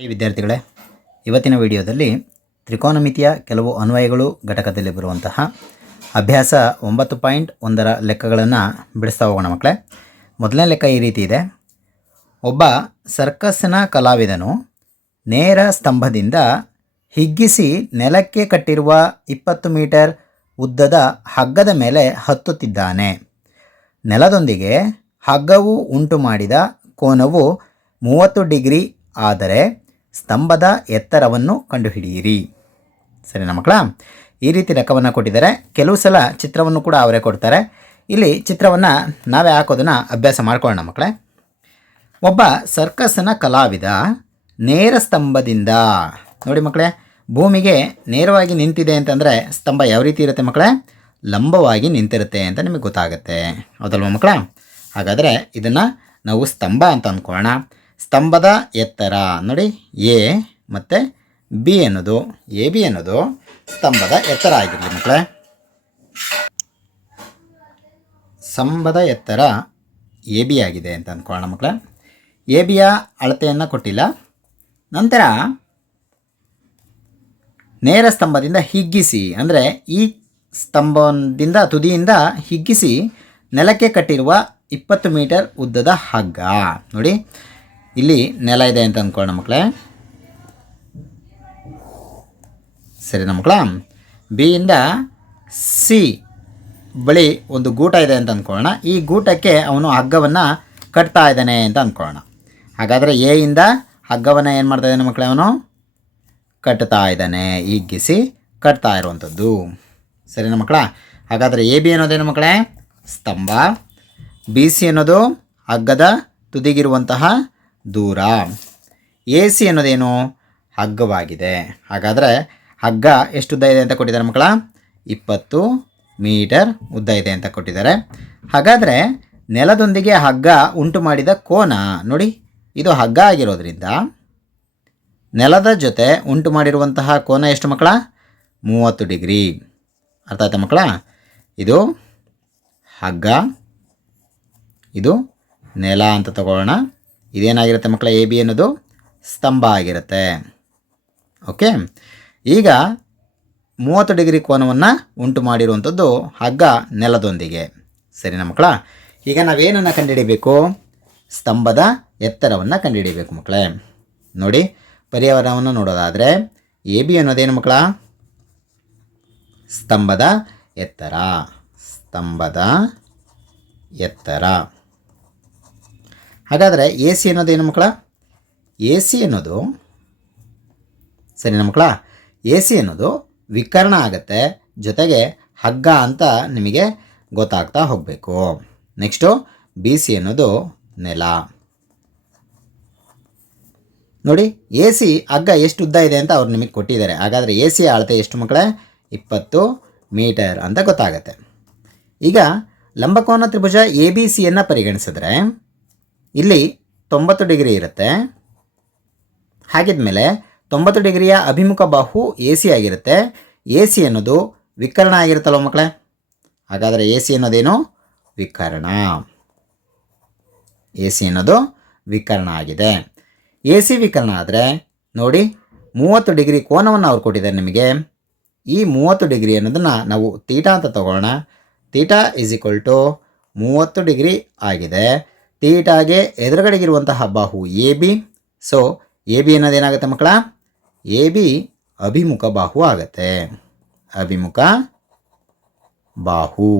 ವಿದ್ಯಾರ್ಥಿಗಳೇ, ಇವತ್ತಿನ ವಿಡಿಯೋದಲ್ಲಿ ತ್ರಿಕೋನಮಿತಿಯ ಕೆಲವು ಅನ್ವಯಗಳು ಘಟಕದಲ್ಲಿ ಬರುವಂತಹ ಅಭ್ಯಾಸ ಒಂಬತ್ತು ಪಾಯಿಂಟ್ ಒಂದರ ಲೆಕ್ಕಗಳನ್ನು ಬಿಡಿಸ್ತಾ ಹೋಗೋಣ ಮಕ್ಕಳೇ. ಮೊದಲನೇ ಲೆಕ್ಕ ಈ ರೀತಿ ಇದೆ. ಒಬ್ಬ ಸರ್ಕಸ್ಸಿನ ಕಲಾವಿದನು ನೇರ ಸ್ತಂಭದಿಂದ ಹಿಗ್ಗಿಸಿ ನೆಲಕ್ಕೆ ಕಟ್ಟಿರುವ ಇಪ್ಪತ್ತು ಮೀಟರ್ ಉದ್ದದ ಹಗ್ಗದ ಮೇಲೆ ಹತ್ತುತ್ತಿದ್ದಾನೆ. ನೆಲದೊಂದಿಗೆ ಹಗ್ಗವು ಉಂಟು ಮಾಡಿದ ಕೋನವು ಮೂವತ್ತು ಡಿಗ್ರಿ ಆದರೆ ಸ್ತಂಭದ ಎತ್ತರವನ್ನು ಕಂಡುಹಿಡಿಯಿರಿ. ಸರಿನಾ ಮಕ್ಕಳ? ಈ ರೀತಿ ಲೆಕ್ಕವನ್ನು ಕೊಟ್ಟಿದ್ದಾರೆ. ಕೆಲವು ಸಲ ಚಿತ್ರವನ್ನು ಕೂಡ ಅವರೇ ಕೊಡ್ತಾರೆ. ಇಲ್ಲಿ ಚಿತ್ರವನ್ನು ನಾವೇ ಹಾಕೋದನ್ನು ಅಭ್ಯಾಸ ಮಾಡ್ಕೊಳ್ಳೋಣ ಮಕ್ಕಳೇ. ಒಬ್ಬ ಸರ್ಕಸ್ನ ಕಲಾವಿದ ನೇರ ಸ್ತಂಭದಿಂದ, ನೋಡಿ ಮಕ್ಕಳೇ, ಭೂಮಿಗೆ ನೇರವಾಗಿ ನಿಂತಿದೆ ಅಂತಂದರೆ ಸ್ತಂಭ ಯಾವ ರೀತಿ ಇರುತ್ತೆ ಮಕ್ಕಳೇ? ಲಂಬವಾಗಿ ನಿಂತಿರುತ್ತೆ ಅಂತ ನಿಮಗೆ ಗೊತ್ತಾಗುತ್ತೆ. ಹೌದಲ್ವ ಮಕ್ಕಳ? ಹಾಗಾದರೆ ಇದನ್ನು ನಾವು ಸ್ತಂಭ ಅಂತ ಅಂದ್ಕೊಳ್ಳೋಣ. ಸ್ತಂಭದ ಎತ್ತರ. ನೋಡಿ, ಎ ಮತ್ತು ಬಿ ಅನ್ನೋದು ಎ ಬಿ ಅನ್ನೋದು ಸ್ತಂಭದ ಎತ್ತರ ಆಗಿರಲಿ ಮಕ್ಕಳೇ. ಸ್ತಂಭದ ಎತ್ತರ ಎ ಬಿ ಆಗಿದೆ ಅಂತ ಅಂದ್ಕೊಳ್ಳೋಣ ಮಕ್ಕಳೇ. ಎ ಬಿಯ ಅಳತೆಯನ್ನು ಕೊಟ್ಟಿಲ್ಲ. ನಂತರ ನೇರ ಸ್ತಂಭದಿಂದ ಹಿಗ್ಗಿಸಿ, ಅಂದರೆ ಈ ಸ್ತಂಭದಿಂದ, ತುದಿಯಿಂದ ಹಿಗ್ಗಿಸಿ ನೆಲಕ್ಕೆ ಕಟ್ಟಿರುವ ಇಪ್ಪತ್ತು ಮೀಟರ್ ಉದ್ದದ ಹಗ್ಗ. ನೋಡಿ ಇಲ್ಲಿ ನೆಲ ಇದೆ ಅಂತ ಅಂದ್ಕೊಳ್ಳೋಣ ಮಕ್ಕಳೇ. ಸರಿನಾ ಮಕ್ಕಳ ಬಿಯಿಂದ ಸಿ ಬಳಿ ಒಂದು ಗೂಟ ಇದೆ ಅಂತ ಅಂದ್ಕೊಳ್ಳೋಣ ಈ ಗೂಟಕ್ಕೆ ಅವನು ಹಗ್ಗವನ್ನು ಕಟ್ತಾ ಇದ್ದಾನೆ ಅಂತ ಅಂದ್ಕೊಳ್ಳೋಣ ಹಾಗಾದರೆ ಎ ಇಂದ ಹಗ್ಗವನ್ನು ಏನು ಮಾಡ್ತಾ ಇದ್ದಾನೆ ಮಕ್ಕಳೇ ಅವನು? ಕಟ್ತಾ ಇದ್ದಾನೆ. ಹಿಗ್ಗಿಸಿ ಕಟ್ತಾ ಇರುವಂಥದ್ದು. ಸರಿನಾ ಮಕ್ಕಳ, ಹಾಗಾದರೆ ಎ, ಬಿ ಅನ್ನೋದೇನು ಮಕ್ಕಳೇ? ಸ್ತಂಭ. ಬಿ, ಸಿ ಅನ್ನೋದು ಹಗ್ಗದ ತುದಿಗಿರುವಂತಹ ದೂರ. ಎ ಸಿ ಅನ್ನೋದೇನು ಹಗ್ಗವಾಗಿದೆ. ಹಾಗಾದರೆ ಹಗ್ಗ ಎಷ್ಟು ಉದ್ದ ಇದೆ ಅಂತ ಕೊಟ್ಟಿದ್ದಾರೆ ಮಕ್ಕಳ? ಇಪ್ಪತ್ತು ಮೀಟರ್ ಉದ್ದ ಇದೆ ಅಂತ ಕೊಟ್ಟಿದ್ದಾರೆ. ಹಾಗಾದರೆ ನೆಲದೊಂದಿಗೆ ಹಗ್ಗ ಉಂಟು ಮಾಡಿದ ಕೋನ ನೋಡಿ, ಇದು ಹಗ್ಗ ಆಗಿರೋದ್ರಿಂದ ನೆಲದ ಜೊತೆ ಉಂಟು ಮಾಡಿರುವಂತಹ ಕೋನ ಎಷ್ಟು ಮಕ್ಕಳ? ಮೂವತ್ತು ಡಿಗ್ರಿ. ಅರ್ಥ ಆಯ್ತಾ ಮಕ್ಕಳ? ಇದು ಹಗ್ಗ, ಇದು ನೆಲ ಅಂತ ತಗೊಳ್ಳೋಣ. ಇದೇನಾಗಿರುತ್ತೆ ಮಕ್ಕಳ ಎ ಬಿ ಅನ್ನೋದು ಸ್ತಂಭ ಆಗಿರುತ್ತೆ. ಓಕೆ ಈಗ ಮೂವತ್ತು ಡಿಗ್ರಿ ಕೋನವನ್ನು ಉಂಟು ಮಾಡಿರುವಂಥದ್ದು ಹಗ್ಗ ನೆಲದೊಂದಿಗೆ. ಸರಿನಾ ಮಕ್ಕಳ? ಈಗ ನಾವೇನನ್ನು ಕಂಡುಹಿಡಿಬೇಕು? ಸ್ತಂಭದ ಎತ್ತರವನ್ನು ಕಂಡುಹಿಡಿಬೇಕು ಮಕ್ಕಳೇ. ನೋಡಿ, ಪರ್ಯಾವರಣವನ್ನು ನೋಡೋದಾದರೆ ಎ ಬಿ ಅನ್ನೋದೇನು ಮಕ್ಕಳ? ಸ್ತಂಭದ ಎತ್ತರ. ಸ್ತಂಭದ ಎತ್ತರ. ಹಾಗಾದರೆ ಎ ಸಿ ಅನ್ನೋದು ಏನು ಮಕ್ಕಳ? ಎ ಸಿ ಅನ್ನೋದು, ಸರಿನಾ ಮಕ್ಕಳ? ಎ ಸಿ ಅನ್ನೋದು ವಿಕರ್ಣ ಆಗುತ್ತೆ, ಜೊತೆಗೆ ಹಗ್ಗ ಅಂತ ನಿಮಗೆ ಗೊತ್ತಾಗ್ತಾ ಹೋಗಬೇಕು. ನೆಕ್ಸ್ಟು, ಬಿ ಸಿ ಅನ್ನೋದು ನೆಲ. ನೋಡಿ, ಎ ಸಿ ಹಗ್ಗ ಎಷ್ಟು ಉದ್ದ ಇದೆ ಅಂತ ಅವ್ರು ನಿಮಗೆ ಕೊಟ್ಟಿದ್ದಾರೆ. ಹಾಗಾದರೆ ಎ ಸಿ ಅಳತೆ ಎಷ್ಟು ಮಕ್ಕಳೇ? ಇಪ್ಪತ್ತು ಮೀಟರ್ ಅಂತ ಗೊತ್ತಾಗುತ್ತೆ. ಈಗ ಲಂಬಕೋನ ತ್ರಿಭುಜ ಎ ಬಿ ಸಿಯನ್ನು ಪರಿಗಣಿಸಿದ್ರೆ ಇಲ್ಲಿ ತೊಂಬತ್ತು ಡಿಗ್ರಿ ಇರುತ್ತೆ. ಹಾಗಿದ್ಮೇಲೆ ತೊಂಬತ್ತು ಡಿಗ್ರಿಯ ಅಭಿಮುಖ ಬಾಹು ಎ ಸಿ ಆಗಿರುತ್ತೆ. ಎ ಸಿ ಅನ್ನೋದು ವಿಕರ್ಣ ಆಗಿರುತ್ತಲ್ಲ ಮಕ್ಕಳೇ? ಹಾಗಾದರೆ ಎ ಸಿ ಅನ್ನೋದೇನು? ವಿಕರ್ಣ. ಎ ಸಿ ಅನ್ನೋದು ವಿಕರ್ಣ ಆಗಿದೆ. ಎ ಸಿ ವಿಕರ್ಣ ಆದರೆ ನೋಡಿ ಮೂವತ್ತು ಡಿಗ್ರಿ ಕೋನವನ್ನು ಅವ್ರು ಕೊಟ್ಟಿದ್ದಾರೆ ನಿಮಗೆ. ಈ ಮೂವತ್ತು ಡಿಗ್ರಿ ಅನ್ನೋದನ್ನು ನಾವು ತೀಟಾ ಅಂತ ತಗೊಳ್ಳೋಣ. ತೀಟಾ ಇಸ್ ಈಕ್ವಲ್ ಟು ಮೂವತ್ತು ಡಿಗ್ರಿ ಆಗಿದೆ. ತೀಟಾಗೆ ಎದುರುಗಡೆಗಿರುವಂತಹ ಬಾಹು A B. So A B ಅನ್ನೋದೇನಾಗುತ್ತೆ ಮಕ್ಕಳ? ಎ ಬಿ ಅಭಿಮುಖ ಬಾಹು ಆಗುತ್ತೆ. ಅಭಿಮುಖ ಬಾಹು.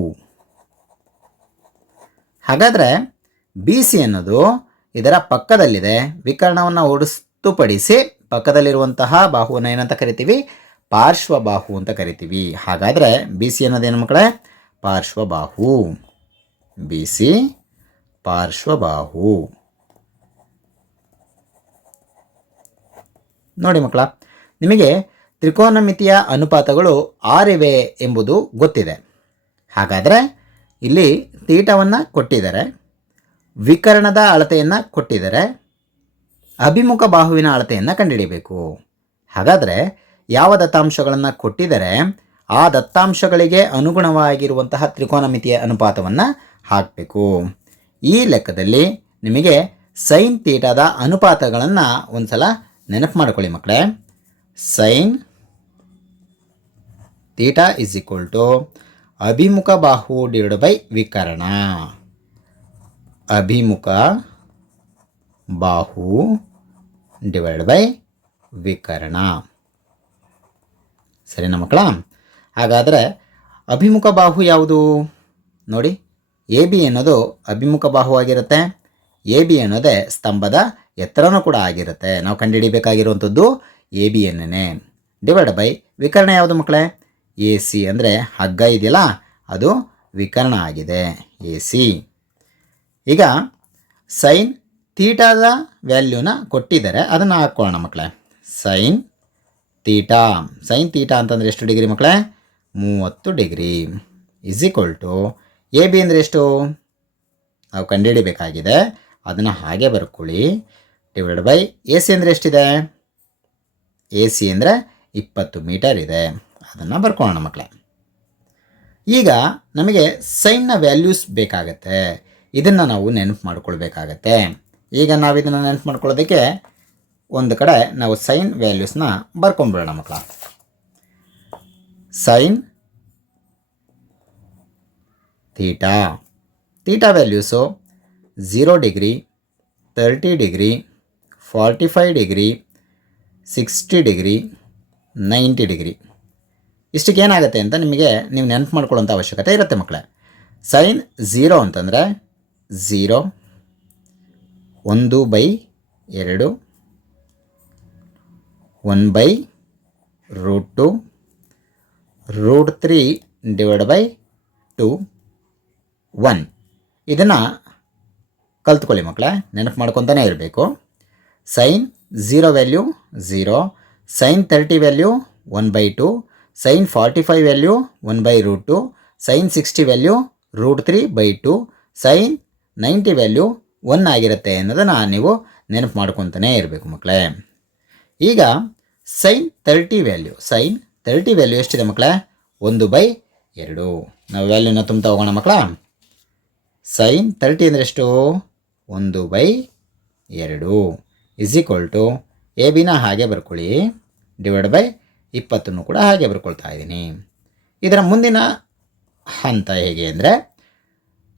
ಹಾಗಾದರೆ ಬಿ ಸಿ ಅನ್ನೋದು ಇದರ ಪಕ್ಕದಲ್ಲಿದೆ. ವಿಕರ್ಣವನ್ನು ಹೊರತುಪಡಿಸಿ ಪಕ್ಕದಲ್ಲಿರುವಂತಹ ಬಾಹುವನ್ನು ಏನಂತ ಕರಿತೀವಿ? ಪಾರ್ಶ್ವಬಾಹು ಅಂತ ಕರಿತೀವಿ. ಹಾಗಾದರೆ ಬಿ ಸಿ ಅನ್ನೋದೇನು ಮಕ್ಕಳೇ? ಪಾರ್ಶ್ವಬಾಹು ಬಿ ಸಿ ಪಾರ್ಶ್ವಬಾಹು. ನೋಡಿ ಮಕ್ಕಳ, ನಿಮಗೆ ತ್ರಿಕೋನಮಿತಿಯ ಅನುಪಾತಗಳು ಆರಿವೆ ಎಂಬುದು ಗೊತ್ತಿದೆ. ಹಾಗಾದರೆ ಇಲ್ಲಿ ತೀಟವನ್ನು ಕೊಟ್ಟಿದ್ದಾರೆ, ವಿಕರಣದ ಅಳತೆಯನ್ನು ಕೊಟ್ಟಿದ್ದಾರೆ, ಅಭಿಮುಖ ಬಾಹುವಿನ ಅಳತೆಯನ್ನು ಕಂಡುಹಿಡಿಯಬೇಕು. ಹಾಗಾದರೆ ಯಾವ ದತ್ತಾಂಶಗಳನ್ನು ಕೊಟ್ಟಿದ್ದಾರೆ, ಆ ದತ್ತಾಂಶಗಳಿಗೆ ಅನುಗುಣವಾಗಿರುವಂತಹ ತ್ರಿಕೋನಮಿತಿಯ ಅನುಪಾತವನ್ನು ಹಾಕಬೇಕು. ಈ ಲೆಕ್ಕದಲ್ಲಿ ನಿಮಗೆ ಸೈನ್ ತೀಟಾದ ಅನುಪಾತಗಳನ್ನು ಒಂದು ಸಲ ನೆನಪು ಮಾಡ್ಕೊಳ್ಳಿ ಮಕ್ಕಳೇ. Sine theta is equal to ಅಭಿಮುಖ ಬಾಹು ಡಿವೈಡ್ ಬೈ ವಿಕರಣ. ಅಭಿಮುಖ ಬಾಹು ಡಿವೈಡ್ ಬೈ ವಿಕರಣ. ಸರಿನಾ ಮಕ್ಕಳ? ಹಾಗಾದರೆ ಅಭಿಮುಖ ಬಾಹು ಯಾವುದು? ನೋಡಿ. ಎ ಬಿ ಅನ್ನೋದು ಅಭಿಮುಖ ಬಾಹು ಆಗಿರುತ್ತೆ ಎ ಬಿ ಅನ್ನೋದೇ ಸ್ತಂಭದ ಎತ್ತರನೂ ಕೂಡ ಆಗಿರುತ್ತೆ. ನಾವು ಕಂಡುಹಿಡಿಬೇಕಾಗಿರುವಂಥದ್ದು ಎ ಬಿ ಎನ್ನೇ. ಡಿವೈಡ್ ಬೈ ವಿಕರ್ಣ ಯಾವುದು ಮಕ್ಕಳೇ? ಎ ಸಿ ಅಂದರೆ ಹಗ್ಗ ಇದೆಯಲ್ಲ, ಅದು ವಿಕರ್ಣ ಆಗಿದೆ. A C. ಈಗ ಸೈನ್ ತೀಟಾದ ವ್ಯಾಲ್ಯೂನ ಕೊಟ್ಟಿದ್ದಾರೆ, ಅದನ್ನು ಹಾಕ್ಕೊಳ್ಳೋಣ ಮಕ್ಕಳೇ. ಸೈನ್ ತೀಟಾ ಸೈನ್ ತೀಟಾ ಅಂತಂದರೆ ಎಷ್ಟು ಡಿಗ್ರಿ ಮಕ್ಕಳೇ? ಮೂವತ್ತು degree. Is equal to A B ಅಂದರೆ ಎಷ್ಟು? ನಾವು ಕಂಡುಹಿಡಿಬೇಕಾಗಿದೆ. ಅದನ್ನು ಹಾಗೆ ಬರ್ಕೊಳ್ಳಿ. ಡಿವೈಡ್ ಬೈ ಎ ಸಿ ಅಂದರೆ ಎಷ್ಟಿದೆ? ಎ ಸಿ ಅಂದರೆ ಇಪ್ಪತ್ತು ಮೀಟರ್ ಇದೆ. ಅದನ್ನು ಬರ್ಕೊಳ್ಳೋಣ ಮಕ್ಕಳೇ ಈಗ ನಮಗೆ ಸೈನ್ನ ವ್ಯಾಲ್ಯೂಸ್ ಬೇಕಾಗತ್ತೆ. ಇದನ್ನು ನಾವು ನೆನಪು ಮಾಡ್ಕೊಳ್ಬೇಕಾಗತ್ತೆ. ಈಗ ನಾವು ಇದನ್ನು ನೆನಪು ಮಾಡ್ಕೊಳ್ಳೋದಕ್ಕೆ ಒಂದು ಕಡೆ ನಾವು ಸೈನ್ ವ್ಯಾಲ್ಯೂಸ್ನ ಬರ್ಕೊಂಡ್ಬಿಡೋಣ ಮಕ್ಕಳ sine theta theta values zero degree thirty degree forty five degree sixty degree ninety degree ಇಷ್ಟಕ್ಕೆ ಏನಾಗುತ್ತೆ ಅಂತ ನಿಮಗೆ ನೀವು ನೆನಪು ಮಾಡ್ಕೊಳ್ಳೋಂಥ ಅವಶ್ಯಕತೆ ಇರುತ್ತೆ ಮಕ್ಕಳೇ. ಸೈನ್ ಝೀರೋ ಅಂತಂದರೆ ಝೀರೋ ಒಂದು ಬೈ ಎರಡು one by root two root three divide by two one. ಇದನ್ನು ಕಲ್ತ್ಕೊಳ್ಳಿ ಮಕ್ಕಳೇ ನೆನಪು ಮಾಡ್ಕೊತಾನೆ ಇರಬೇಕು. Sine zero value zero, sine thirty value one by two, sine forty five value one by root two, sine sixty value root three by two, sine ninety value one ಆಗಿರುತ್ತೆ ಅನ್ನೋದನ್ನು ನೀವು ನೆನಪು ಮಾಡ್ಕೊತಾನೆ ಇರಬೇಕು ಮಕ್ಕಳೇ ಈಗ sine thirty value, sine thirty value ಎಷ್ಟಿದೆ ಮಕ್ಕಳೇ ಒಂದು ಬೈ ಎರಡು. ನಾವು ವ್ಯಾಲ್ಯೂನ ತುಂಬ್ತಾ ಹೋಗೋಣ ಮಕ್ಕಳ ಸೈನ್ ತರ್ಟಿ ಅಂದರೆ ಎಷ್ಟು? ಒಂದು ಬೈ ಎರಡು ಇಸ್ ಈಕ್ವಲ್ ಟು ಎ ಬಿನ ಹಾಗೆ ಬರ್ಕೊಳ್ಳಿ. ಡಿವೈಡ್ ಬೈ ಇಪ್ಪತ್ತನ್ನು ಕೂಡ ಹಾಗೆ ಬರ್ಕೊಳ್ತಾ ಇದ್ದೀನಿ. ಇದರ ಮುಂದಿನ ಹಂತ ಹೇಗೆ ಅಂದರೆ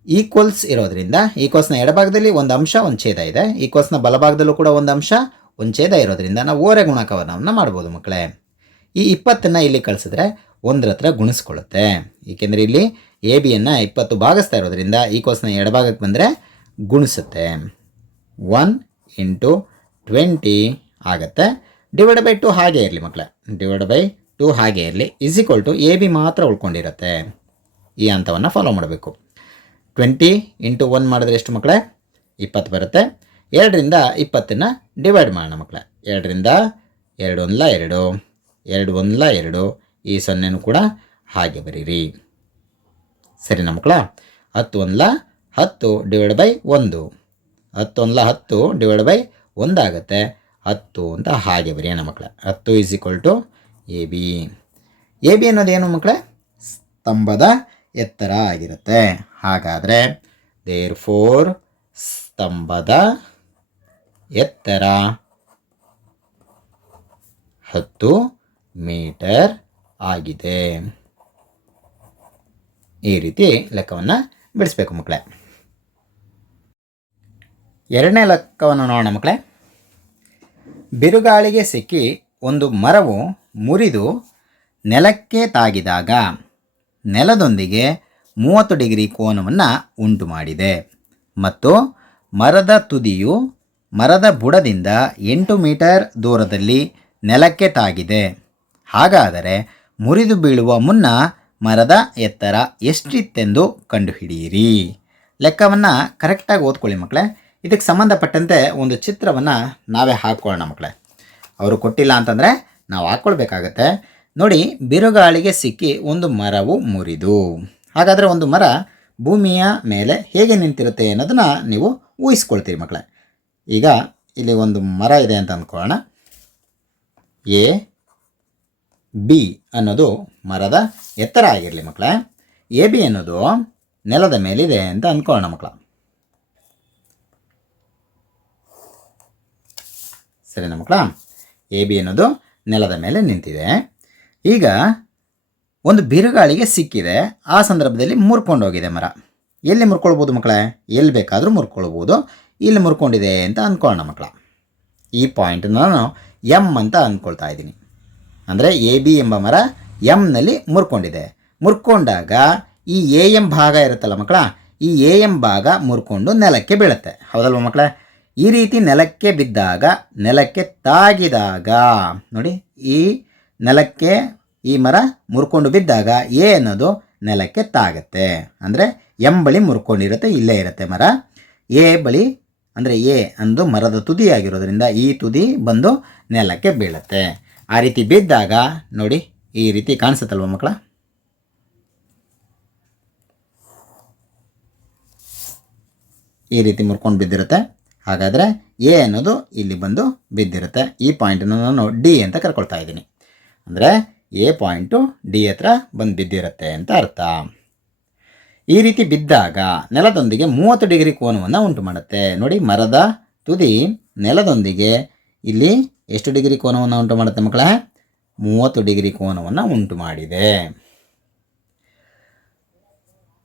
ಈಕ್ವಲ್ಸ್ ಇರೋದ್ರಿಂದ ಈಕ್ವಲ್ಸ್ನ ಎಡಭಾಗದಲ್ಲಿ ಒಂದು ಅಂಶ, ಒಂದು ಛೇದ ಇದೆ. ಈಕ್ವಲ್ಸ್ನ ಬಲಭಾಗದಲ್ಲೂ ಕೂಡ ಒಂದು ಅಂಶ, ಒಂದು ಛೇದ ಇರೋದ್ರಿಂದ ನಾವು ಓರೆ ಗುಣಕವನವನ್ನು ಮಾಡ್ಬೋದು ಮಕ್ಕಳೇ. ಈ ಇಪ್ಪತ್ತನ್ನು ಇಲ್ಲಿ ಕಳಿಸಿದ್ರೆ ಒಂದರ ಹತ್ರ ಗುಣಿಸ್ಕೊಳ್ಳುತ್ತೆ. ಏಕೆಂದರೆ ಇಲ್ಲಿ ಎ ಬಿಯನ್ನು ಇಪ್ಪತ್ತು ಭಾಗಿಸ್ತಾ ಇರೋದ್ರಿಂದ ಈ ಕೋಸ್ನ ಎಡಭಾಗಕ್ಕೆ ಬಂದರೆ ಗುಣಿಸುತ್ತೆ. ಒನ್ ಇಂಟು ಟ್ವೆಂಟಿ ಆಗುತ್ತೆ. ಡಿವೈಡ್ ಬೈ ಟು ಹಾಗೆ ಇರಲಿ ಮಕ್ಕಳ ಡಿವೈಡ್ ಬೈ ಟು ಹಾಗೆ ಇರಲಿ. Is equal to A B ಮಾತ್ರ ಉಳ್ಕೊಂಡಿರುತ್ತೆ. ಈ ಹಂತವನ್ನು ಫಾಲೋ ಮಾಡಬೇಕು. ಟ್ವೆಂಟಿ ಇಂಟು ಒನ್ ಮಾಡಿದ್ರೆ ಎಷ್ಟು ಮಕ್ಕಳೇ ಇಪ್ಪತ್ತು ಬರುತ್ತೆ. ಎರಡರಿಂದ ಇಪ್ಪತ್ತನ್ನು ಡಿವೈಡ್ ಮಾಡೋಣ ಮಕ್ಕಳೇ ಎರಡರಿಂದ ಎರಡು ಒಂದಲ್ಲ ಎರಡು. ಎರಡು ಒಂದ್ಲ ಎರಡು ಈ ಸೊನ್ನೆನೂ ಕೂಡ ಹಾಗೆ ಬರೀರಿ. ಸರಿನಾ ಮಕ್ಕಳ ಹತ್ತು ಒಂದ್ಲ ಹತ್ತು ಡಿವೈಡ್ ಬೈ ಒಂದು. ಹತ್ತು ಒಂದ್ಲ ಹತ್ತು ಡಿವೈಡ್ ಬೈ ಒಂದಾಗುತ್ತೆ ಹತ್ತು ಅಂತ ಹಾಗೆ ಬರೀ ನಮ್ಮ ಮಕ್ಕಳ ಹತ್ತು is equal to A B A B ಅನ್ನೋದೇನು ಮಕ್ಕಳೇ? ಸ್ತಂಭದ ಎತ್ತರ ಆಗಿರುತ್ತೆ. ಹಾಗಾದರೆ ದೇರ್ ಫೋರ್ ಸ್ತಂಭದ ಎತ್ತರ. ಹತ್ತು ಮೀಟರ್ ಆಗಿದೆ. ಈ ರೀತಿ ಲೆಕ್ಕವನ್ನು ಬಿಡಿಸ್ಬೇಕು ಮಕ್ಕಳೇ. ಎರಡನೇ ಲೆಕ್ಕವನ್ನು ನೋಡೋಣ ಮಕ್ಕಳೇ. ಬಿರುಗಾಳಿಗೆ ಸಿಕ್ಕಿ ಒಂದು ಮರವು ಮುರಿದು ನೆಲಕ್ಕೆ ತಾಗಿದಾಗ ನೆಲದೊಂದಿಗೆ ಮೂವತ್ತು ಡಿಗ್ರಿ ಕೋನವನ್ನು ಉಂಟು ಮಾಡಿದೆ. ಮತ್ತು ಮರದ ತುದಿಯು ಮರದ ಬುಡದಿಂದ ಎಂಟು ಮೀಟರ್ ದೂರದಲ್ಲಿ ನೆಲಕ್ಕೆ ತಾಗಿದೆ. ಹಾಗಾದರೆ ಮುರಿದು ಬೀಳುವ ಮುನ್ನ ಮರದ ಎತ್ತರ ಎಷ್ಟಿತ್ತೆಂದು ಕಂಡುಹಿಡಿಯಿರಿ. ಲೆಕ್ಕವನ್ನು ಕರೆಕ್ಟಾಗಿ ಓದ್ಕೊಳ್ಳಿ ಮಕ್ಕಳೇ. ಇದಕ್ಕೆ ಸಂಬಂಧಪಟ್ಟಂತೆ ಒಂದು ಚಿತ್ರವನ್ನು ನಾವೇ ಹಾಕ್ಕೊಳ್ಳೋಣ ಮಕ್ಕಳೇ. ಅವರು ಕೊಟ್ಟಿಲ್ಲ ಅಂತಂದರೆ ನಾವು ಹಾಕ್ಕೊಳ್ಬೇಕಾಗತ್ತೆ. ನೋಡಿ, ಬಿರುಗಾಳಿಗೆ ಸಿಕ್ಕಿ ಒಂದು ಮರವು ಮುರಿದು. ಹಾಗಾದರೆ ಒಂದು ಮರ ಭೂಮಿಯ ಮೇಲೆ ಹೇಗೆ ನಿಂತಿರುತ್ತೆ ಅನ್ನೋದನ್ನು ನೀವು ಊಹಿಸ್ಕೊಳ್ತೀರಿ ಮಕ್ಕಳೇ. ಈಗ ಇಲ್ಲಿ ಒಂದು ಮರ ಇದೆ ಅಂತ ಅಂದ್ಕೊಳ್ಳೋಣ. ಎ ಬಿ ಅನ್ನೋದು ಮರದ ಎತ್ತರ ಆಗಿರಲಿ ಮಕ್ಕಳೇ ಎ ಬಿ ಅನ್ನೋದು ನೆಲದ ಮೇಲಿದೆ ಅಂತ ಅಂದ್ಕೊಳ್ಳೋಣ ಮಕ್ಕಳ ಸರಿನಾ ಮಕ್ಕಳ ಎ ಬಿ ಅನ್ನೋದು ನೆಲದ ಮೇಲೆ ನಿಂತಿದೆ. ಈಗ ಒಂದು ಬಿರುಗಾಳಿಗೆ ಸಿಕ್ಕಿದೆ. ಆ ಸಂದರ್ಭದಲ್ಲಿ ಮುರ್ಕೊಂಡು ಹೋಗಿದೆ ಮರ. ಎಲ್ಲಿ ಮುರ್ಕೊಳ್ಬೋದು ಮಕ್ಕಳೇ ಎಲ್ಲಿ ಬೇಕಾದರೂ ಮುರ್ಕೊಳ್ಬೋದು. ಇಲ್ಲಿ ಮುರ್ಕೊಂಡಿದೆ ಅಂತ ಅಂದ್ಕೊಳ್ಳೋಣ ಮಕ್ಕಳ ಈ ಪಾಯಿಂಟ್ ನಾನು ಎಂ ಅಂತ ಅಂದ್ಕೊಳ್ತಾ ಇದ್ದೀನಿ. ಅಂದರೆ ಎ ಬಿ ಎಂಬ ಮರ ಎಂನಲ್ಲಿ ಮುರ್ಕೊಂಡಿದೆ. ಮುರ್ಕೊಂಡಾಗ ಈ ಎ ಎಂ ಭಾಗ ಇರುತ್ತಲ್ಲ ಮಕ್ಕಳ, ಈ ಎ ಎಂ ಭಾಗ ಮುರ್ಕೊಂಡು ನೆಲಕ್ಕೆ ಬೀಳುತ್ತೆ. ಹೌದಲ್ವ ಮಕ್ಕಳ? ಈ ರೀತಿ ನೆಲಕ್ಕೆ ಬಿದ್ದಾಗ, ನೆಲಕ್ಕೆ ತಾಗಿದಾಗ, ನೋಡಿ, ಈ ನೆಲಕ್ಕೆ ಈ ಮರ ಮುರ್ಕೊಂಡು ಬಿದ್ದಾಗ ಎ ಅನ್ನೋದು ನೆಲಕ್ಕೆ ತಾಗುತ್ತೆ. ಅಂದರೆ ಎಂ ಬಳಿ ಮುರ್ಕೊಂಡಿರುತ್ತೆ, ಇಲ್ಲೇ ಇರುತ್ತೆ ಮರ. ಎ ಬಳಿ, ಅಂದರೆ ಎ ಅಂದು ಮರದ ತುದಿಯಾಗಿರೋದ್ರಿಂದ ಈ ತುದಿ ಬಂದು ನೆಲಕ್ಕೆ ಬೀಳುತ್ತೆ. ಆ ರೀತಿ ಬಿದ್ದಾಗ ನೋಡಿ ಈ ರೀತಿ ಕಾಣಿಸುತ್ತಲ್ವ ಮಕ್ಕಳ? ಈ ರೀತಿ ಮುರ್ಕೊಂಡು ಬಿದ್ದಿರುತ್ತೆ. ಹಾಗಾದರೆ ಎ ಅನ್ನೋದು ಇಲ್ಲಿ ಬಂದು ಬಿದ್ದಿರುತ್ತೆ. ಈ ಪಾಯಿಂಟನ್ನು ನಾನು ಡಿ ಅಂತ ಕರ್ಕೊಳ್ತಾ ಇದ್ದೀನಿ. ಅಂದರೆ ಎ ಪಾಯಿಂಟು ಡಿ ಹತ್ರ ಬಂದು ಬಿದ್ದಿರುತ್ತೆ ಅಂತ ಅರ್ಥ. ಈ ರೀತಿ ಬಿದ್ದಾಗ ನೆಲದೊಂದಿಗೆ ಮೂವತ್ತು ಡಿಗ್ರಿ ಕೋನವನ್ನು ಉಂಟು ಮಾಡುತ್ತೆ. ನೋಡಿ ಮರದ ತುದಿ ನೆಲದೊಂದಿಗೆ ಇಲ್ಲಿ ಎಷ್ಟು ಡಿಗ್ರಿ ಕೋನವನ್ನು ಉಂಟು ಮಾಡುತ್ತೆ ಮಕ್ಕಳ? ಮೂವತ್ತು ಡಿಗ್ರಿ ಕೋನವನ್ನು ಉಂಟು ಮಾಡಿದೆ.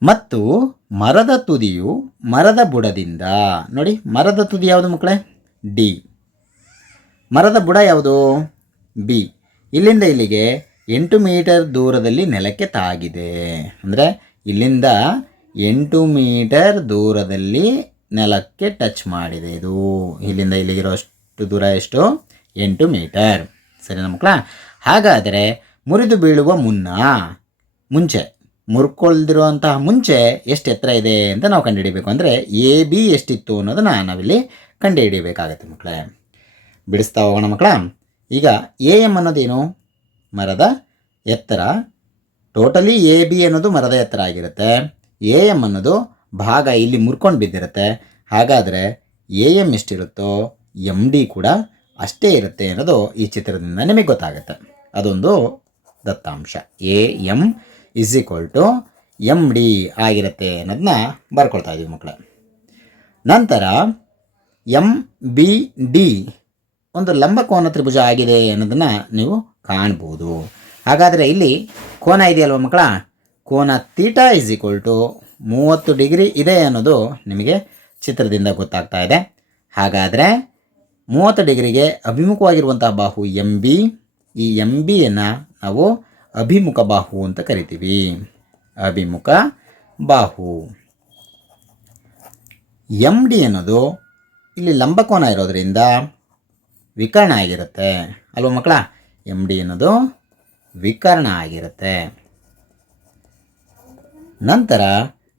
ಮತ್ತು ಮರದ ತುದಿಯು ಮರದ ಬುಡದಿಂದ, ನೋಡಿ, ಮರದ ತುದಿ ಯಾವುದು ಮಕ್ಕಳೇ? ಡಿ. ಮರದ ಬುಡ ಯಾವುದು? ಬಿ. ಇಲ್ಲಿಂದ ಇಲ್ಲಿಗೆ ಎಂಟು ಮೀಟರ್ ದೂರದಲ್ಲಿ ನೆಲಕ್ಕೆ ತಾಗಿದೆ. ಅಂದರೆ ಇಲ್ಲಿಂದ ಎಂಟು ಮೀಟರ್ ದೂರದಲ್ಲಿ ನೆಲಕ್ಕೆ ಟಚ್ ಮಾಡಿದೆ ಇದು. ಇಲ್ಲಿಂದ ಇಲ್ಲಿಗಿರೋಷ್ಟು ದೂರ ಎಷ್ಟು? ಎಂಟು ಮೀಟರ್. ಸರಿನಾ ಮಕ್ಕಳ ಹಾಗಾದರೆ ಮುರಿದು ಬೀಳುವ ಮುನ್ನ, ಮುಂಚೆ, ಮುರ್ಕೊಳ್ದಿರುವಂತಹ ಮುಂಚೆ ಎಷ್ಟು ಎತ್ತರ ಇದೆ ಅಂತ ನಾವು ಕಂಡುಹಿಡಿಬೇಕು. ಅಂದರೆ ಎ, ಬಿ ಎಷ್ಟಿತ್ತು ಅನ್ನೋದನ್ನು ನಾವಿಲ್ಲಿ ಕಂಡುಹಿಡಿಯಬೇಕಾಗತ್ತೆ ಮಕ್ಕಳೇ ಬಿಡಿಸ್ತಾ ಹೋಗೋಣ ಮಕ್ಕಳ ಈಗ ಎ ಎಂ ಅನ್ನೋದೇನು? ಮರದ ಎತ್ತರ. ಟೋಟಲಿ ಎ, ಬಿ ಅನ್ನೋದು ಮರದ ಎತ್ತರ ಆಗಿರುತ್ತೆ. ಎ ಎಂ ಅನ್ನೋದು ಭಾಗ ಇಲ್ಲಿ ಮುರ್ಕೊಂಡು ಬಿದ್ದಿರುತ್ತೆ. ಹಾಗಾದರೆ ಎ ಎಂ ಎಷ್ಟಿರುತ್ತೋ? ಎಂ ಡಿ ಕೂಡ ಅಷ್ಟೇ ಇರುತ್ತೆ ಅನ್ನೋದು ಈ ಚಿತ್ರದಿಂದ ನಿಮಗೆ ಗೊತ್ತಾಗುತ್ತೆ. ಅದೊಂದು ದತ್ತಾಂಶ. A M is equal to M D ಆಗಿರುತ್ತೆ ಅನ್ನೋದನ್ನ ಬರ್ಕೊಳ್ತಾ ಇದ್ದೀವಿ ಮಕ್ಕಳ. ನಂತರ ಎಂ ಬಿ ಡಿ ಒಂದು ಲಂಬ ಕೋನ ತ್ರಿಭುಜ ಆಗಿದೆ ಅನ್ನೋದನ್ನು ನೀವು ಕಾಣ್ಬೋದು. ಹಾಗಾದರೆ ಇಲ್ಲಿ ಕೋನ ಇದೆಯಲ್ವ ಮಕ್ಕಳ? ಕೋನ ತೀಟಾ ಇಸ್ ಈಕ್ವಲ್ ಟು ಮೂವತ್ತು ಡಿಗ್ರಿ ಇದೆ ಅನ್ನೋದು ನಿಮಗೆ ಚಿತ್ರದಿಂದ ಗೊತ್ತಾಗ್ತಾ ಇದೆ. ಹಾಗಾದರೆ ಮೂವತ್ತು ಡಿಗ್ರಿಗೆ ಅಭಿಮುಖವಾಗಿರುವಂತಹ ಬಾಹು ಎಂ ಬಿ ಈ ಎಂ ಬಿಯನ್ನು ನಾವು ಅಭಿಮುಖ ಬಾಹು ಅಂತ ಕರಿತೀವಿ. ಅಭಿಮುಖ ಬಾಹು. ಎಂ ಡಿ ಅನ್ನೋದು ಇಲ್ಲಿ ಲಂಬಕೋನ ಇರೋದರಿಂದ ವಿಕರ್ಣ ಆಗಿರುತ್ತೆ. ಅಲ್ವ ಮಕ್ಕಳ? ಎಂ ಡಿ ಅನ್ನೋದು ವಿಕರ್ಣ ಆಗಿರುತ್ತೆ. ನಂತರ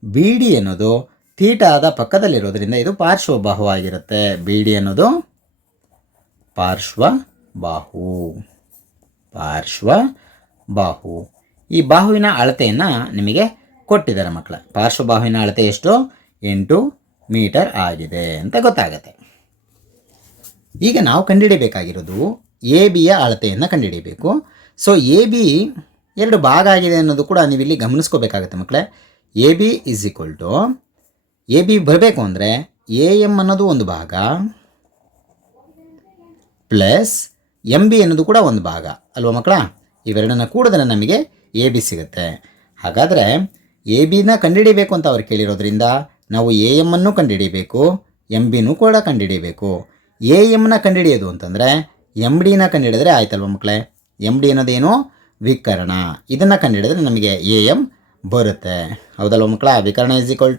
ಬಿ ಡಿ ಅನ್ನೋದು ತೀಟಾದ ಪಕ್ಕದಲ್ಲಿರೋದರಿಂದ ಇದು ಪಾರ್ಶ್ವಬಾಹು ಆಗಿರುತ್ತೆ. ಬಿ ಡಿ ಅನ್ನೋದು ಪಾರ್ಶ್ವ ಬಾಹು. ಪಾರ್ಶ್ವ ಬಾಹು. ಈ ಬಾಹುವಿನ ಅಳತೆಯನ್ನು ನಿಮಗೆ ಕೊಟ್ಟಿದ್ದಾರೆ ಮಕ್ಕಳ. ಪಾರ್ಶ್ವಬಾಹುವಿನ ಅಳತೆ ಎಷ್ಟು? ಎಂಟು ಮೀಟರ್ ಆಗಿದೆ ಅಂತ ಗೊತ್ತಾಗುತ್ತೆ. ಈಗ ನಾವು ಕಂಡುಹಿಡಿಯಬೇಕಾಗಿರೋದು ಎ ಬಿಯ ಅಳತೆಯನ್ನು ಕಂಡುಹಿಡಿಯಬೇಕು. ಸೊ ಎ ಬಿ ಎರಡು ಭಾಗ ಆಗಿದೆ ಅನ್ನೋದು ಕೂಡ ನೀವು ಇಲ್ಲಿ ಗಮನಿಸ್ಕೋಬೇಕಾಗತ್ತೆ ಮಕ್ಕಳೇ. A B is equal to A B ಬರಬೇಕು ಅಂದರೆ ಎ ಎಂ ಅನ್ನೋದು ಒಂದು ಭಾಗ ಪ್ಲಸ್ ಎಂ ಬಿ ಅನ್ನೋದು ಕೂಡ ಒಂದು ಭಾಗ. ಅಲ್ವಾ ಮಕ್ಕಳ? ಇವೆರಡನ್ನ ಕೂಡಿದ್ರೆ ನಮಗೆ ಎ ಬಿ ಸಿಗುತ್ತೆ. ಹಾಗಾದರೆ ಎ ಬಿನ ಕಂಡುಹಿಡಿಯಬೇಕು ಅಂತ ಅವ್ರು ಕೇಳಿರೋದ್ರಿಂದ ನಾವು ಎ ಎಮ್ಮನ್ನು ಅನ್ನು ಕಂಡುಹಿಡಿಯಬೇಕು ಎಂ ಬಿನೂ ಕೂಡ ಕಂಡುಹಿಡಿಬೇಕು. ಎ ಎಮ್ನ ಕಂಡುಹಿಡಿಯೋದು ಅಂತಂದರೆ ಎಂ ಡಿನ ಕಂಡುಹಿಡಿದ್ರೆ ಆಯ್ತಲ್ವ ಮಕ್ಕಳೇ? ಎಂ ಡಿ ಅನ್ನೋದೇನು? ವಿಕರಣ. ಇದನ್ನು ಕಂಡುಹಿಡಿದ್ರೆ ನಮಗೆ ಎ ಎಂ ಬರುತ್ತೆ. ಹೌದಲ್ವ ಮಕ್ಕಳ? ವಿಕರಣ ಇಸ್ ಈಕ್ವಲ್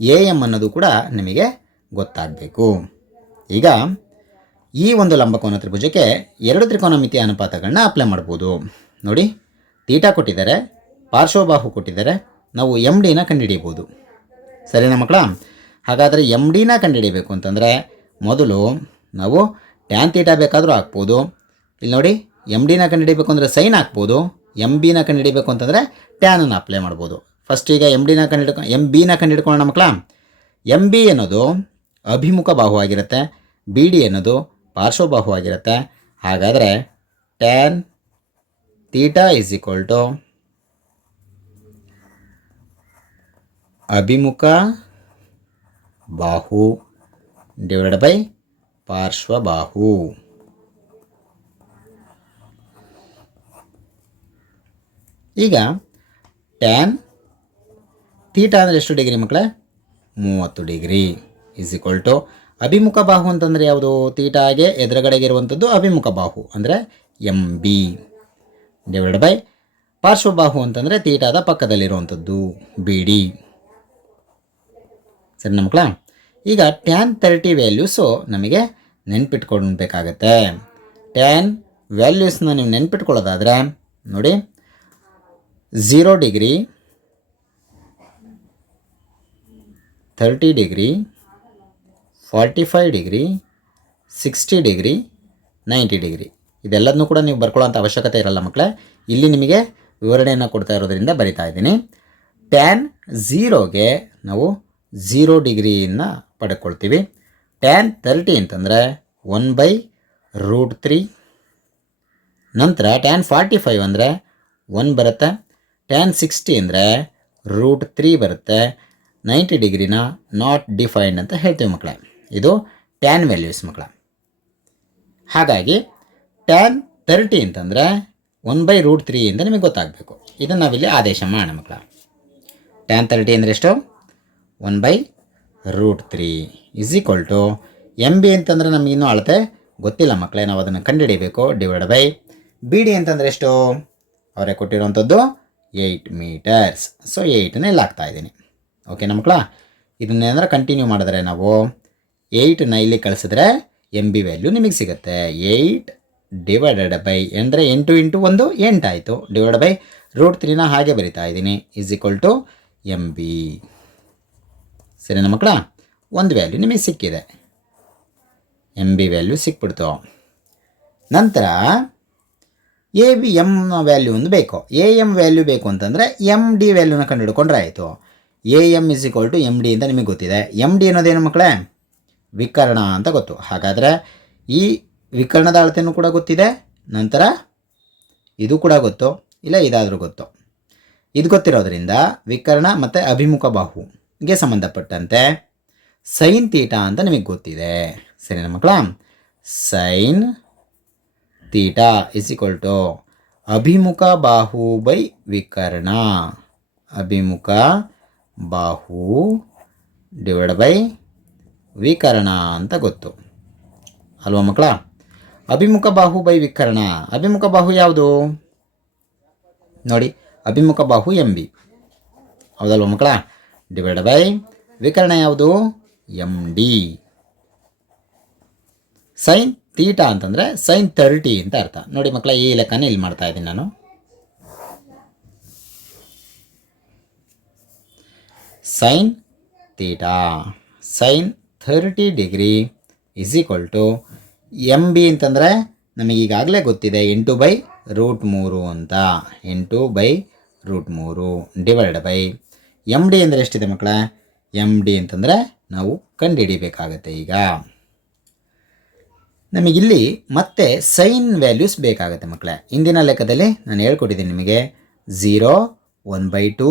ಎ ಎಂ ಅನ್ನೋದು ಕೂಡ ನಿಮಗೆ ಗೊತ್ತಾಗಬೇಕು. ಈಗ ಈ ಒಂದು ಲಂಬಕೋನ ತ್ರಿಭುಜಕ್ಕೆ ಎರಡು ತ್ರಿಕೋನಮಿತಿ ಅನುಪಾತಗಳನ್ನ ಅಪ್ಲೈ ಮಾಡ್ಬೋದು. ನೋಡಿ ತೀಟಾ ಕೊಟ್ಟಿದ್ದಾರೆ, ಪಾರ್ಶ್ವಬಾಹು ಕೊಟ್ಟಿದ್ದಾರೆ, ನಾವು ಎಂ ಡಿನ ಕಂಡುಹಿಡಿಯಬಹುದು. ಸರಿನಾ ಮಕ್ಕಳ? ಹಾಗಾದರೆ ಎಂ ಡಿನ ಕಂಡುಹಿಡಿಯಬೇಕು ಅಂತಂದರೆ ಮೊದಲು ನಾವು ಟ್ಯಾನ್ ತೀಟಾ ಬೇಕಾದರೂ ಹಾಕ್ಬೋದು. ಇಲ್ಲಿ ನೋಡಿ ಎಂ ಡಿನ ಕಂಡುಹಿಡಿಯಬೇಕು ಅಂದರೆ ಸೈನ್ ಹಾಕ್ಬೋದು ಎಂ ಬಿನ ಕಂಡುಹಿಡಿಯಬೇಕು ಅಂತಂದರೆ ಟ್ಯಾನನ್ನು ಅಪ್ಲೈ ಮಾಡ್ಬೋದು. ಫಸ್ಟ್ ಈಗ ಎಂ ಡಿನ ಕಂಡುಹಿಡ್ಕೊ ಎಂ ಬಿನ ಕಂಡುಹಿಡ್ಕೊಳ್ಳೋಣ ಮಕ್ಕಳ? ಎಂ ಬಿ ಅನ್ನೋದು ಅಭಿಮುಖ ಬಾಹು ಆಗಿರುತ್ತೆ ಬಿ ಡಿ ಅನ್ನೋದು ಪಾರ್ಶ್ವಬಾಹು ಆಗಿರುತ್ತೆ ಹಾಗಾದರೆ tan theta is equal to ಅಭಿಮುಖ ಬಾಹು ಡಿವೈಡ್ ಬೈ ಪಾರ್ಶ್ವಬಾಹು. ಈಗ ಟ್ಯಾನ್ ತೀಟಾ ಅಂದರೆ ಎಷ್ಟು ಡಿಗ್ರಿ ಮಕ್ಕಳೇ ಮೂವತ್ತು ಡಿಗ್ರಿ ಈಸ್ ಈಕ್ವಲ್ ಟು ಅಭಿಮುಖ ಬಾಹು ಅಂತಂದರೆ ಯಾವುದು? ತೀಟಾಗೆ ಎದುರುಗಡೆಗೆ ಇರುವಂಥದ್ದು ಅಭಿಮುಖ ಬಾಹು ಅಂದರೆ ಎಂ ಬಿ ಡಿವೈಡ್ ಬೈ ಪಾರ್ಶ್ವಬಾಹು ಅಂತಂದರೆ ತೀಟಾದ ಪಕ್ಕದಲ್ಲಿರುವಂಥದ್ದು ಬಿ ಡಿ ಸರಿ ಮಕ್ಕಳ ಈಗ ಟ್ಯಾನ್ ತರ್ಟಿ ವ್ಯಾಲ್ಯೂಸು ನಮಗೆ ನೆನ್ಪಿಟ್ಕೊಳ್ಬೇಕಾಗತ್ತೆ. ಟ್ಯಾನ್ ವ್ಯಾಲ್ಯೂಸ್ನ ನೀವು ನೆನ್ಪಿಟ್ಕೊಳ್ಳೋದಾದರೆ, ನೋಡಿ zero degree thirty degree forty five degree, sixty degree, ninety degree. ಇದೆಲ್ಲದನ್ನೂ ಕೂಡ ನೀವು ಬರ್ಕೊಳ್ಳೋಂಥ ಅವಶ್ಯಕತೆ ಇರಲ್ಲ ಮಕ್ಕಳೇ. ಇಲ್ಲಿ ನಿಮಗೆ ವಿವರಣೆಯನ್ನು ಕೊಡ್ತಾ ಇರೋದ್ರಿಂದ ಬರಿತಾ ಇದ್ದೀನಿ. ಟ್ಯಾನ್ ಝೀರೋಗೆ ನಾವು ಝೀರೋ ಡಿಗ್ರಿಯನ್ನು ಪಡ್ಕೊಳ್ತೀವಿ. ಟ್ಯಾನ್ ತರ್ಟಿ ಅಂತಂದರೆ ಒನ್ ಬೈ ರೂಟ್ ತ್ರೀ ನಂತರ ಟ್ಯಾನ್ ಫಾರ್ಟಿ ಫೈವ್ ಅಂದರೆ ಒನ್ ಬರುತ್ತೆ. ಟ್ಯಾನ್ ಸಿಕ್ಸ್ಟಿ ಅಂದರೆ ರೂಟ್ ತ್ರೀ ಬರುತ್ತೆ. ನೈಂಟಿ ಡಿಗ್ರಿನ ನಾಟ್ ಡಿಫೈನ್ಡ್ ಅಂತ ಹೇಳ್ತೀವಿ ಮಕ್ಕಳೇ. ಇದು ಟ್ಯಾನ್ ವ್ಯಾಲ್ಯೂಸ್ ಮಕ್ಕಳ. ಹಾಗಾಗಿ ಟ್ಯಾನ್ ತರ್ಟಿ ಅಂತಂದರೆ ಒನ್ ಬೈ ರೂಟ್ ತ್ರೀ ಅಂತ ನಿಮಗೆ ಗೊತ್ತಾಗಬೇಕು. ಇದನ್ನು ನಾವಿಲ್ಲಿ ಆದೇಶ ಮಾಡೋಣ ಮಕ್ಕಳ. ಟ್ಯಾನ್ ತರ್ಟಿ ಅಂದರೆ ಎಷ್ಟು? One by root three is equal to M B ಅಂತಂದರೆ ನಮಗಿನ್ನೂ ಅಳತೆ ಗೊತ್ತಿಲ್ಲ ಮಕ್ಕಳೇ, ನಾವು ಅದನ್ನು ಕಂಡುಹಿಡಿಯಬೇಕು ಡಿವೈಡ್ ಬೈ ಬಿ ಡಿ ಅಂತಂದರೆ ಎಷ್ಟು? ಅವರೇ ಕೊಟ್ಟಿರುವಂಥದ್ದು ಏಯ್ಟ್ ಮೀಟರ್ಸ್ ಸೊ ಏಯ್ಟನ್ನ ಇಲ್ಲಿ ಇದ್ದೀನಿ. ಓಕೆನಾ ಮಕ್ಕಳ? ಇದನ್ನೇನಾದ್ರೆ ಕಂಟಿನ್ಯೂ ಮಾಡಿದ್ರೆ ನಾವು ಏಯ್ಟನ್ನ ಇಲ್ಲಿ ಕಳಿಸಿದ್ರೆ ಎಂ ಬಿ ವ್ಯಾಲ್ಯೂ ನಿಮಗೆ ಸಿಗುತ್ತೆ. ಏಯ್ಟ್ ಡಿವೈಡೆಡ್ ಬೈ ಅಂದರೆ ಎಂಟು ಇಂಟು ಒಂದು ಎಂಟಾಯಿತು. ಡಿವೈಡ್ ಬೈ ರೂಟ್ ತ್ರೀನ ಹಾಗೆ ಬರಿತಾ ಇದ್ದೀನಿ. Is equal to M B ಸರಿನಾ ಮಕ್ಕಳ? ಒಂದು ವ್ಯಾಲ್ಯೂ ನಿಮಗೆ ಸಿಕ್ಕಿದೆ. ಎಂ ಬಿ ವ್ಯಾಲ್ಯೂ ಸಿಕ್ಬಿಡ್ತು. ನಂತರ ಎ ಬಿ ಎಂ ವ್ಯಾಲ್ಯೂ ಒಂದು ಬೇಕು. ಎ ಎಂ ವ್ಯಾಲ್ಯೂ ಬೇಕು ಅಂತಂದರೆ ಎಂ ಡಿ ವ್ಯಾಲ್ಯೂನ ಕಂಡುಹಿಡ್ಕೊಂಡ್ರೆ ಆಯಿತು. A M is equal to M D ಅಂತ ನಿಮಗೆ ಗೊತ್ತಿದೆ. ಎಂ ಡಿ ಅನ್ನೋದೇನು ಮಕ್ಕಳೇ? ವಿಕರ್ಣ ಅಂತ ಗೊತ್ತು. ಹಾಗಾದರೆ ಈ ವಿಕರ್ಣದ ಅಳತೆಯೂ ಕೂಡ ಗೊತ್ತಿದೆ. ನಂತರ ಇದು ಕೂಡ ಗೊತ್ತು. ಇಲ್ಲ, ಇದಾದರೂ ಗೊತ್ತು. ಇದು ಗೊತ್ತಿರೋದ್ರಿಂದ ವಿಕರ್ಣ ಮತ್ತು ಅಭಿಮುಖ ಬಾಹುಗೆ ಸಂಬಂಧಪಟ್ಟಂತೆ ಸೈನ್ ತೀಟಾ ಅಂತ ನಿಮಗೆ ಗೊತ್ತಿದೆ. ಸರಿನಾ ಮಕ್ಕಳ, sine theta is equal to ಅಭಿಮುಖ ಬಾಹು ಬೈ ವಿಕರ್ಣ. ಅಭಿಮುಖ ಬಾಹು ಡಿವೈಡ್ ಬೈ ವಿಕರ್ಣ ಅಂತ ಗೊತ್ತು. ಅಲ್ವಾ ಮಕ್ಕಳ? ಅಭಿಮುಖ ಬಾಹು ಬೈ ವಿಕರಣ. ಅಭಿಮುಖ ಬಾಹು ಯಾವುದು? ನೋಡಿ, ಅಭಿಮುಖ ಬಾಹು ಎಂ ಬಿ ಹೌದಲ್ವ ಮಕ್ಕಳ? ಡಿವೈಡ್ ಬೈ ವಿಕರಣ ಯಾವುದು? ಎಂ ಡಿ ಸೈನ್ ತೀಟಾ ಅಂತಂದರೆ ಸೈನ್ ತರ್ಟಿ ಅಂತ ಅರ್ಥ. ನೋಡಿ ಮಕ್ಕಳ, ಈ ಲೆಕ್ಕನೇ ಇಲ್ಲಿ ಮಾಡ್ತಾ ಇದ್ದೀನಿ ನಾನು. Sine theta sine thirty degree is equal to M B ಅಂತಂದರೆ ನಮಗೀಗಾಗಲೇ ಗೊತ್ತಿದೆ ಎಂಟು ಬೈ ರೂಟ್ ಮೂರು ಅಂತ. ಎಂಟು ಬೈ ರೂಟ್ ಮೂರು ಡಿವೈಡ್ ಬೈ ಎಂ ಡಿ ಅಂದರೆ ಎಷ್ಟಿದೆ ಮಕ್ಕಳ? ಎಂ ಡಿ ಅಂತಂದರೆ ನಾವು ಕಂಡುಹಿಡಿಬೇಕಾಗತ್ತೆ ಈಗ. ನಮಗಿಲ್ಲಿ ಮತ್ತೆ ಸೈನ್ ವ್ಯಾಲ್ಯೂಸ್ ಬೇಕಾಗುತ್ತೆ ಮಕ್ಕಳೇ. ಇಂದಿನ ಲೆಕ್ಕದಲ್ಲಿ ನಾನು ಹೇಳ್ಕೊಟ್ಟಿದ್ದೀನಿ ನಿಮಗೆ zero one by two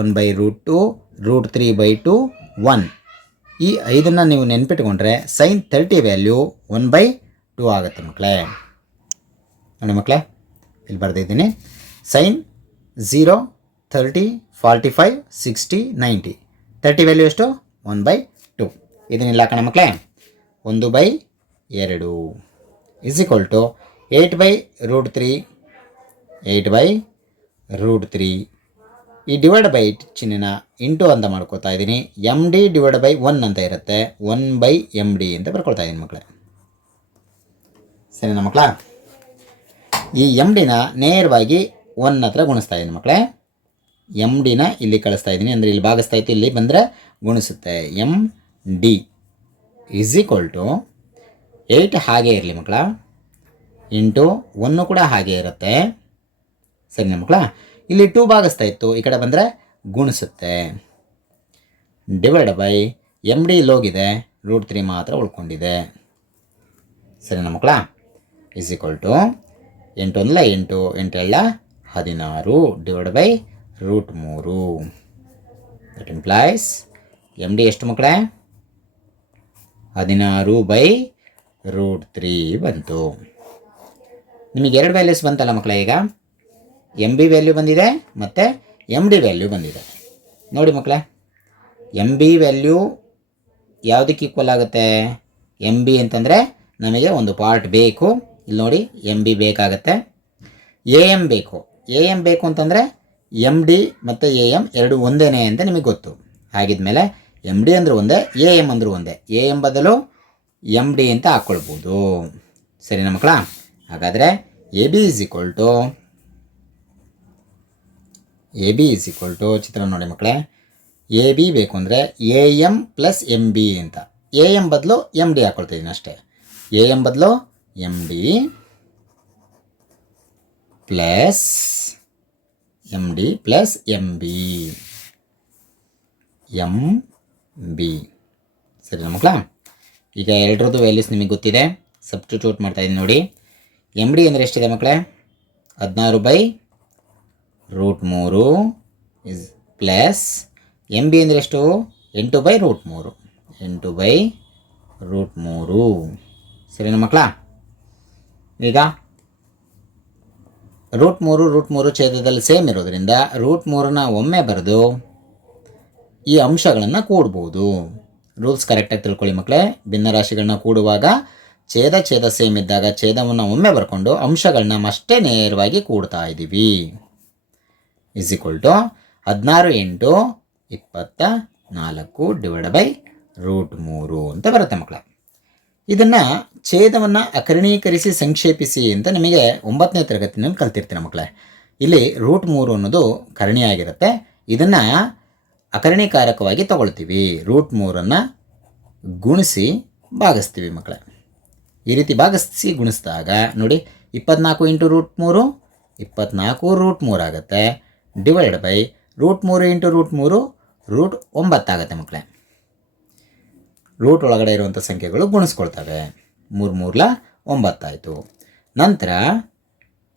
one by root two root three by two one ಈ ಐದನ್ನು ನೀವು ನೆನ್ಪಿಟ್ಕೊಂಡ್ರೆ sine thirty value one by two ಆಗುತ್ತೆ ಮಕ್ಕಳೇ ನೋಡಿ ಮಕ್ಕಳೇ ಇಲ್ಲಿ ಬರೆದಿದ್ದೀನಿ sine zero thirty forty five sixty ninety thirty value ಎಷ್ಟು? ಒನ್ ಬೈ ಟು ಇದನ್ನಿಲ್ಲ ಕಣ ಮಕ್ಕಳೇ ಒಂದು ಬೈ ಎರಡು. Is equal to eight by root three eight by root three ಈ ಡಿವೈಡ್ ಬೈ ಚಿಹ್ನೆನ ಇಂಟು ಅಂತ ಮಾಡ್ಕೊತಾ ಇದ್ದೀನಿ. M D divide by one ಅಂತ ಇರುತ್ತೆ. ಒನ್ ಬೈ ಎಂ ಡಿ ಅಂತ ಬರ್ಕೊಳ್ತಾ ಇದ್ದೀನಿ ಮಕ್ಕಳೇ ಸರಿನಾ ಮಕ್ಕಳ ಈ ಎಂ ಡಿನ ನೇರವಾಗಿ ಒನ್ ಹತ್ರ ಗುಣಿಸ್ತಾ ಇದ್ದೀನಿ ಮಕ್ಕಳೇ ಎಂ ಡಿನ ಇಲ್ಲಿ ಕಳಿಸ್ತಾ ಇದ್ದೀನಿ. ಅಂದರೆ ಇಲ್ಲಿ ಭಾಗಿಸ್ತಾ ಇತ್ತು, ಇಲ್ಲಿ ಬಂದರೆ ಗುಣಿಸುತ್ತೆ. M D is equal to eight ಹಾಗೆ ಇರಲಿ ಮಕ್ಕಳ ಇಂಟು ಒನ್ನು ಕೂಡ ಹಾಗೆ ಇರುತ್ತೆ. ಸರಿನಾ ಮಕ್ಕಳ ಇಲ್ಲಿ ಟೂ ಭಾಗಿಸ್ತಾ ಇತ್ತು. ಈ ಕಡೆ ಬಂದರೆ ಗುಣಿಸುತ್ತೆ. ಡಿವೈಡ್ ಬೈ ಎಂ ಡಿ ಲೋಗಿದೆ ರೂಟ್ ತ್ರೀ ಮಾತ್ರ ಉಳ್ಕೊಂಡಿದೆ. ಸರಿನಾ ಮಕ್ಕಳ? ಇಸ್ ಈಕ್ವಲ್ ಟು ಎಂಟು ಒಂದಲ ಎಂಟು ಎಂಟೆಲ್ಲ ಹದಿನಾರು. ಡಿವೈಡ್ ಬೈ ರೂಟ್ ಮೂರು. ದಟ್ ಇಂಪ್ಲಾಯ್ಸ್ ಎಂ ಡಿ ಎಷ್ಟು ಮಕ್ಕಳೇ? ಹದಿನಾರು ಬೈ ರೂಟ್ ತ್ರೀ ಬಂತು. ನಿಮಗೆ ಎರಡು ವ್ಯಾಲ್ಯೂಸ್ ಬಂತಲ್ಲ ಮಕ್ಕಳೇ ಈಗ? ಎಂ ಬಿ ವ್ಯಾಲ್ಯೂ ಬಂದಿದೆ ಮತ್ತು ಎಂ ಡಿ ವ್ಯಾಲ್ಯೂ ಬಂದಿದೆ. ನೋಡಿ ಮಕ್ಕಳೇ ಎಂ ಬಿ ವ್ಯಾಲ್ಯೂ ಯಾವುದಕ್ಕೆ ಈಕ್ವಲ್ ಆಗುತ್ತೆ? ಎಂ ಬಿ ಅಂತಂದರೆ ನಮಗೆ ಒಂದು ಪಾರ್ಟ್ ಬೇಕು. ಇಲ್ಲಿ ನೋಡಿ ಎಂ ಬಿ ಬೇಕಾಗತ್ತೆ. ಎ ಎಂ ಬೇಕು. ಎ ಎಂ ಬೇಕು ಅಂತಂದರೆ ಎಂ ಡಿ ಮತ್ತು ಎ ಎಂ ಎರಡು ಒಂದೇನೇ ಅಂತ ನಿಮಗೆ ಗೊತ್ತು. ಹಾಗಿದ್ಮೇಲೆ ಎಂ ಡಿ ಅಂದರೂ ಒಂದೇ ಎ ಎಂ ಅಂದರೂ ಒಂದೇ. ಎ ಎಂ ಬದಲು ಎಂ ಡಿ ಅಂತ ಹಾಕ್ಕೊಳ್ಬೋದು ಸರಿನಾ ಮಕ್ಕಳ? ಹಾಗಾದರೆ A B is equal to A B is equal to ಚಿತ್ರ ನೋಡಿ ಮಕ್ಕಳೇ. ಎ ಬಿ ಬೇಕು ಅಂದರೆ A M plus M B ಅಂತ. ಎ ಎಂ ಬದಲು ಎಂ ಡಿ ಹಾಕ್ಕೊಳ್ತಿದ್ದೀನಿ ಅಷ್ಟೇ. ಎ ಎಂ ಬದಲು M D plus M D plus M B M B ಸರಿ ಮಕ್ಕಳ? ಈಗ ಎರಡರದ್ದು ವ್ಯಾಲ್ಯೂಸ್ ನಿಮಗೆ ಗೊತ್ತಿದೆ. ಸಬ್ಸ್ಟಿಟ್ಯೂಟ್ ಮಾಡ್ತಾ ಇದ್ದೀನಿ ನೋಡಿ. ಎಂ ಡಿ ಅಂದರೆ ಎಷ್ಟಿದೆ ಮಕ್ಕಳೇ? ಹದಿನಾರು ಬೈ ರೂಟ್ ಮೂರು ಇಸ್ ಪ್ಲಸ್ ಎಂ ಬಿ ಅಂದರೆ ಎಷ್ಟು? ಎಂಟು ಬೈ ರೂಟ್ ಮೂರು. ಎಂಟು ಬೈ ರೂಟ್ ಮೂರು. ಸರಿನಾ ಮಕ್ಕಳ, ಈಗ ರೂಟ್ ಮೂರು ರೂಟ್ ಮೂರು ಛೇದದಲ್ಲಿ ಸೇಮ್ ಇರೋದ್ರಿಂದ ರೂಟ್ ಮೂರನ್ನ ಒಮ್ಮೆ ಬರೆದು ಈ ಅಂಶಗಳನ್ನು ಕೂಡ್ಬೋದು. ರೂಲ್ಸ್ ಕರೆಕ್ಟಾಗಿ ತಿಳ್ಕೊಳ್ಳಿ ಮಕ್ಕಳೇ. ಭಿನ್ನರಾಶಿಗಳನ್ನ ಕೂಡುವಾಗ ಛೇದ ಛೇದ ಸೇಮ್ ಇದ್ದಾಗ ಛೇದವನ್ನು ಒಮ್ಮೆ ಬರ್ಕೊಂಡು ಅಂಶಗಳನ್ನ ಅಷ್ಟೇ ನೇರವಾಗಿ ಕೂಡ್ತಾ ಇದ್ದೀವಿ ಇಸ್ ಈಕ್ವಲ್ ಟು ಹದಿನಾರು ಎಂಟು ಇಪ್ಪತ್ತ ನಾಲ್ಕು ಡಿವೈಡ್ ಬೈ ರೂಟ್ ಮೂರು ಅಂತ ಬರುತ್ತೆ ಮಕ್ಕಳ. ಇದನ್ನು ಛೇದವನ್ನು ಅಕರ್ಣೀಕರಿಸಿ ಸಂಕ್ಷೇಪಿಸಿ ಅಂತ ನಿಮಗೆ ಒಂಬತ್ತನೇ ತರಗತಿನಲ್ಲಿ ಕಲ್ತಿರ್ತೀನಿ ಮಕ್ಕಳೇ. ಇಲ್ಲಿ ರೂಟ್ ಮೂರು ಅನ್ನೋದು ಕರ್ಣಿಯಾಗಿರುತ್ತೆ ಇದನ್ನು ಅಕರ್ಣೀಕಾರಕವಾಗಿ ತಗೊಳ್ತೀವಿ. ರೂಟ್ ಮೂರನ್ನು ಗುಣಿಸಿ ಭಾಗಿಸ್ತೀವಿ ಮಕ್ಕಳೇ. ಈ ರೀತಿ ಭಾಗಿಸಿ ಗುಣಿಸಿದಾಗ ನೋಡಿ, ಇಪ್ಪತ್ನಾಲ್ಕು ಇಂಟು ರೂಟ್ ಮೂರು, ಇಪ್ಪತ್ನಾಲ್ಕು ರೂಟ್ ಮೂರು ಆಗುತ್ತೆ. ಡಿವೈಡ್ ಬೈ ರೂಟ್ ಮೂರು ಇಂಟು ರೂಟ್ ಮೂರು ರೂಟ್ ಒಂಬತ್ತಾಗತ್ತೆ ಮಕ್ಕಳೇ ರೂಟ್ ಒಳಗಡೆ ಇರುವಂಥ ಸಂಖ್ಯೆಗಳು ಗುಣಿಸ್ಕೊಳ್ತವೆ. ಮೂರು ಮೂರ್ಲ ಒಂಬತ್ತಾಯಿತು ನಂತರ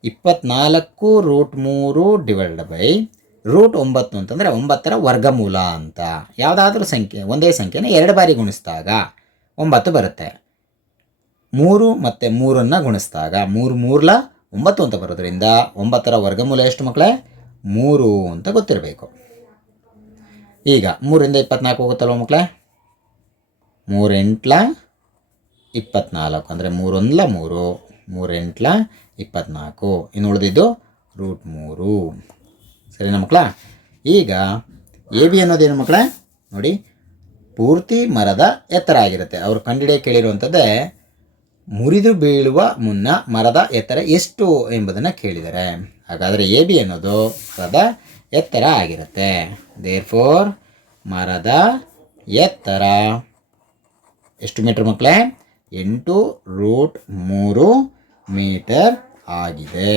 ಇಪ್ಪತ್ನಾಲ್ಕು ರೂಟ್ ಮೂರು ಡಿವೈಡ್ ಬೈ ರೂಟ್ ಒಂಬತ್ತು ಅಂತಂದರೆ ಒಂಬತ್ತರ ವರ್ಗಮೂಲ ಅಂತ. ಯಾವುದಾದ್ರೂ ಸಂಖ್ಯೆ, ಒಂದೇ ಸಂಖ್ಯೆನ ಎರಡು ಬಾರಿ ಗುಣಿಸಿದಾಗ ಒಂಬತ್ತು ಬರುತ್ತೆ. ಮೂರು ಮತ್ತು ಮೂರನ್ನು ಗುಣಿಸಿದಾಗ ಮೂರು ಮೂರ್ಲ ಒಂಬತ್ತು ಅಂತ ಬರೋದ್ರಿಂದ ಒಂಬತ್ತರ ವರ್ಗಮೂಲ ಎಷ್ಟು ಮಕ್ಕಳೇ ಮೂರು ಅಂತ ಗೊತ್ತಿರಬೇಕು. ಈಗ ಮೂರಿಂದ ಇಪ್ಪತ್ನಾಲ್ಕು ಹೋಗುತ್ತಲ್ವ ಮಕ್ಕಳೇ? ಮೂರೆಂಟ್ಲ ಇಪ್ಪತ್ನಾಲ್ಕು. ಅಂದರೆ ಮೂರೊಂದ್ಲ ಮೂರು, ಮೂರೆಂಟ್ಲ ಇಪ್ಪತ್ನಾಲ್ಕು. ಇನ್ನು ಉಳಿದಿದ್ದು ರೂಟ್ ಮೂರು. ಸರಿನಾ ಮಕ್ಕಳ? ಈಗ ಎ, ಬಿ ಅನ್ನೋದೇನು ಮಕ್ಕಳೇ? ನೋಡಿ, ಪೂರ್ತಿ ಮರದ ಎತ್ತರ ಆಗಿರುತ್ತೆ. ಅವರು ಕಂಡಿಡಿಯ ಕೇಳಿರುವಂಥದ್ದೇ ಮುರಿದು ಬೀಳುವ ಮುನ್ನ ಮರದ ಎತ್ತರ ಎಷ್ಟು ಎಂಬುದನ್ನು ಕೇಳಿದ್ದಾರೆ ಹಾಗಾದರೆ ಎ ಬಿ ಅನ್ನೋದು ಮರದ ಎತ್ತರ ಆಗಿರುತ್ತೆ. ದೇರ್ ಫೋರ್ ಮರದ ಎತ್ತರ. ಎಷ್ಟು ಮೀಟರ್ ಮಕ್ಕಳೇ ಎಂಟು ರೂಟ್ ಮೂರು ಮೀಟರ್ ಆಗಿದೆ.